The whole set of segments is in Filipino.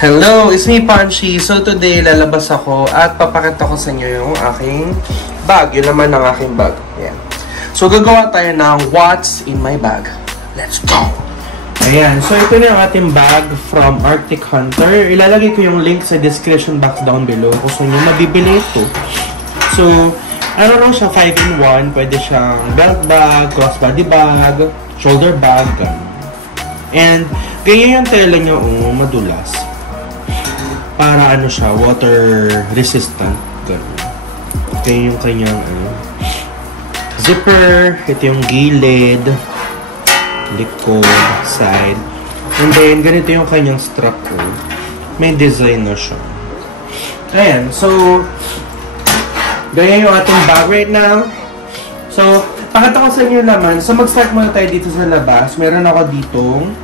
Hello, it's me Punchy. So today lalabas ako at papakita ko sa inyo yung aking bag. Yun naman ang aking bag. Ayan. So gagawa tayo ng what's in my bag. Let's go! Ayan. So ito na yung ating bag from Arctic Hunter. Ilalagay ko yung link sa description box down below kung nyo mabibili ito. So, ano lang siya, 5-in-1. Pwede siyang belt bag, crossbody bag, shoulder bag, ganun. And ganyan yung tela niya, madulas. Para ano siya, water resistant. Ganun. Kaya yung kanyang zipper. Ito yung gilid, likod, side. And then, ganito yung kanyang strap ko. May design na siya. Ayan. So, ganyan yung ating bag right now. So, pakita ko sa inyo naman. So, mag-start muna tayo dito sa labas. Meron ako ditong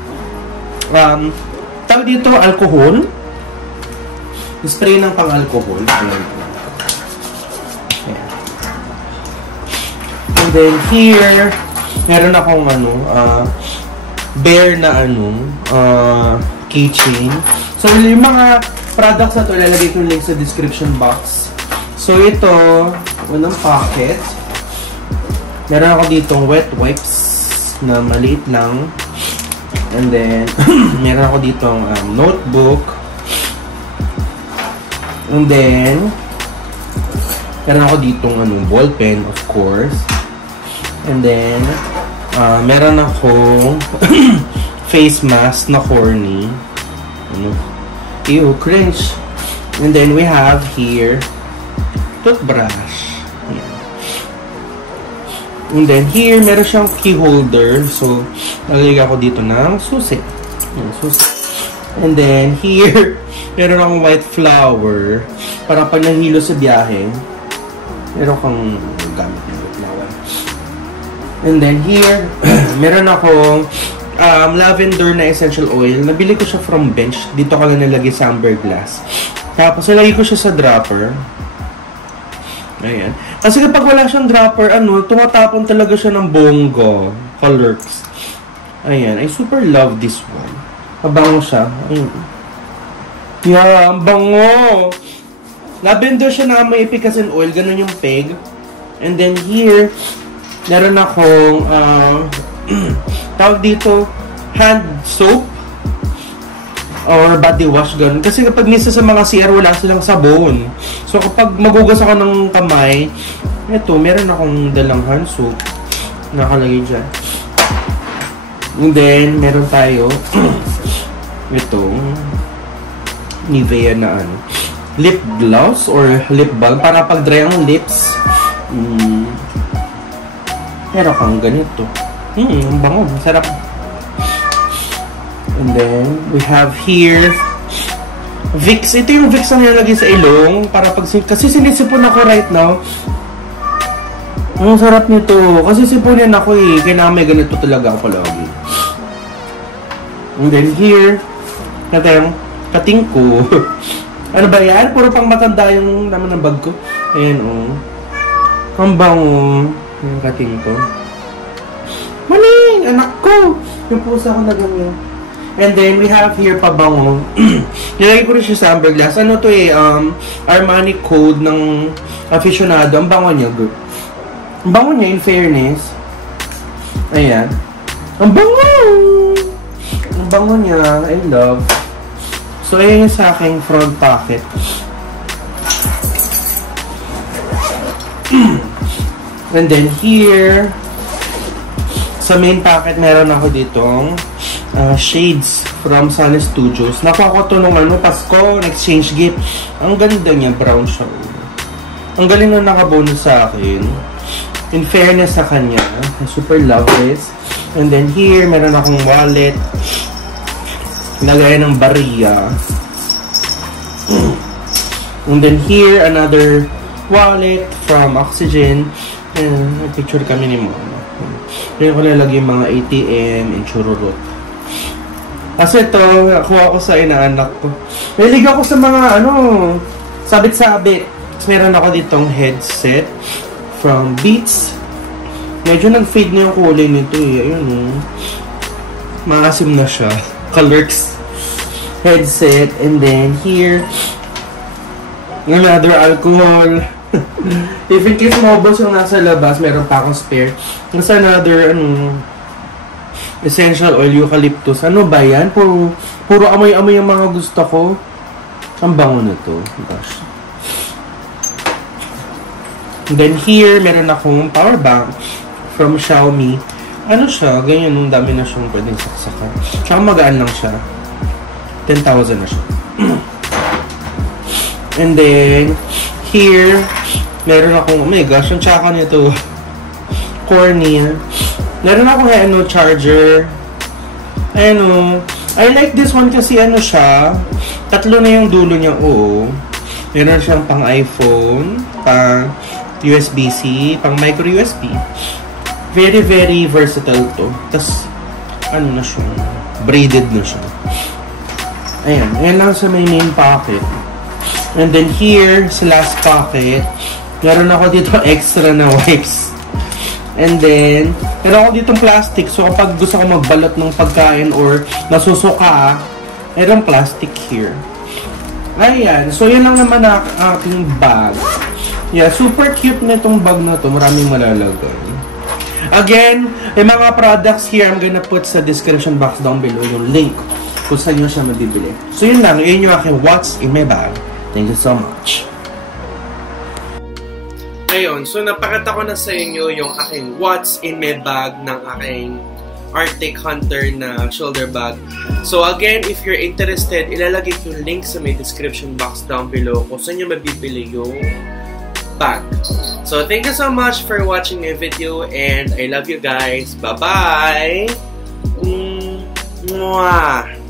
tawag dito, alcohol. Spray ng pang-alcohol. Ayan. And then here, meron akong bare na keychain. So, yung mga products na to, ilalagay ko yung link sa description box. So, ito, unang pocket. Meron ako ditong wet wipes na maliit lang. And then, meron ako ditong notebook. And then, meron ako ditong ball pen, of course. And then, meron akong face mask na corny. Ew, cringe. And then, we have here, toothbrush. Ayan. And then, here, meron siyang key holder. So, nalagay ako dito ng susi. Ayan, susi. And then, here, meron akong white flower. Para pag nahilo sa biyahe, meron kang gamit ng white flower. And then here, meron akong lavender na essential oil. Nabili ko siya from Bench. Dito ko lang nalagay sa amber glass. Tapos, nalagay ko siya sa dropper. Ayan. Kasi kapag wala siyang dropper, tumatapon talaga siya ng bonggo. Colors. Ayan. I super love this one. Mabango siya. Ayun. Yeah, ang bango! Lavender siya na may efficacy oil. Ganun yung peg. And then here, meron akong tawag dito, hand soap or body wash, ganun. Kasi kapag minsan sa mga CR, wala silang sabon. So, kapag magugas ako ng kamay, eto, meron akong dalang hand soap. Nakalagay dyan. And then, meron tayo itong Nivea na lip gloss or lip balm para pag dry ang lips. Meron kang ganito. Ang bango. Sarap. And then, we have here Vicks. Ito yung Vicks na nilalagay sa ilong para pag kasi sinisipon ako right now. Ang sarap nito. Kasi sipunin ako kaya may ganito talaga ako lagi. And then here, natin kating ko. Ano ba yan? Puro pang matanda yung naman ng bag ko. Ayan, ang bango. Yung kating ko. Maling! Anak ko! Yung pusa ko nagamyo. And then, we have here pabango. Nilagay ko rin siya sa amber glass. Ano to Armani Code ng aficionado. Ang bango niya, group. Ang bango niya, in fairness. Ayan. Ang bango! Ang bango niya. I love. So, ayan yung sa aking front pocket. And then here, sa main pocket, meron ako ditong shades from Sunny Studios. Nakuha ko ito nung Pasko, exchange gift. Ang ganda niya, brown siya. Ang galing na nakabonus sa akin. In fairness sa kanya, I super love this. And then here, meron akong wallet. Nagaya ng bariya. And then here, another wallet from Oxygen. And picture kami ni Mama. Yan ko nalagay yung mga ATM and chururot. Kasi ito, nakuha ko sa inaanak ko. Nalig ako sa mga sabit-sabit. Meron ako ditong headset from Beats. Medyo nag-fade na yung kulay nito Ayun Maasim na siya. Colors. headset. And then here, another alcohol. If in case maubos yung nasa labas, meron pa akong spare. There's another, essential oil, eucalyptus. Ano ba yan? Puro amoy-amoy yung mga gusto ko. Ang bango na to. Gosh. Then here, meron akong power bank from Xiaomi. Ano siya? Ganyan, nung dami na siyang pwedeng saksakan. Tsaka magaan lang siya. 10,000 na siya. And then, here, meron akong, oh my gosh, ang tsaka nito. Cornea. Meron akong charger. I like this one kasi siya. Tatlo na yung dulo niya, oo. Meron siyang pang iPhone, pang USB-C, pang micro USB. Very, very versatile to. Tas, na siya, braided na siya. Ayan lang sa may main pocket. And then here, sa last pocket, meron ako dito extra na wipes. And then, meron ako ditong plastic. So, kapag gusto ko magbalot ng pagkain or nasusuka, meron plastic here. Ayan. So, yan lang naman ang aking bag. Yeah, super cute na itong bag na to. Maraming malalagay. Again, may mga products here I'm gonna put sa description box down below yung link kung saan nyo siya mabibili. So, yun lang. Yun yung aking what's in my bag. Thank you so much. Ayun, so napakita ko na sa inyo yung aking what's in my bag ng aking Arctic Hunter na shoulder bag. So again, if you're interested, ilalagay ko yung link sa may description box down below kung saan nyo mabibili yung bag. So thank you so much for watching my video and I love you guys. Bye-bye! Mwah!